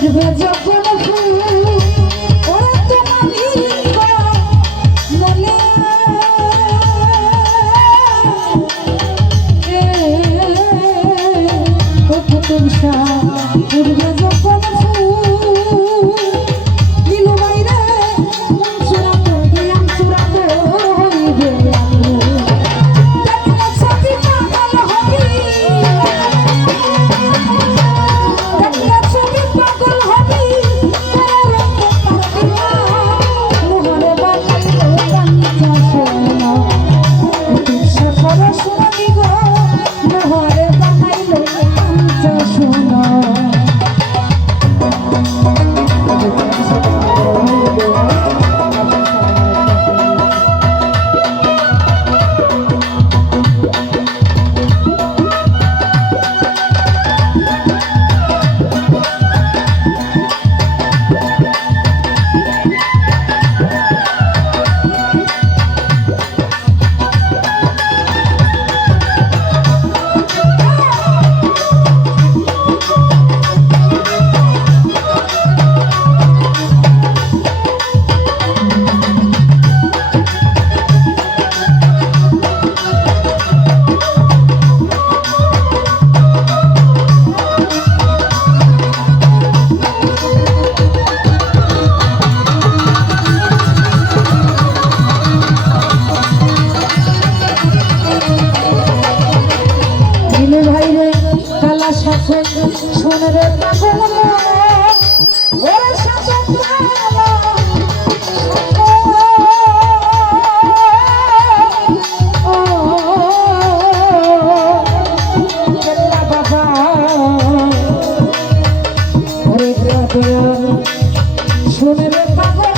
Thank you for your. Eu sou amigo Bangla শাসক শুনে রে পাগল ওরে শাসক শুনে রে পাগল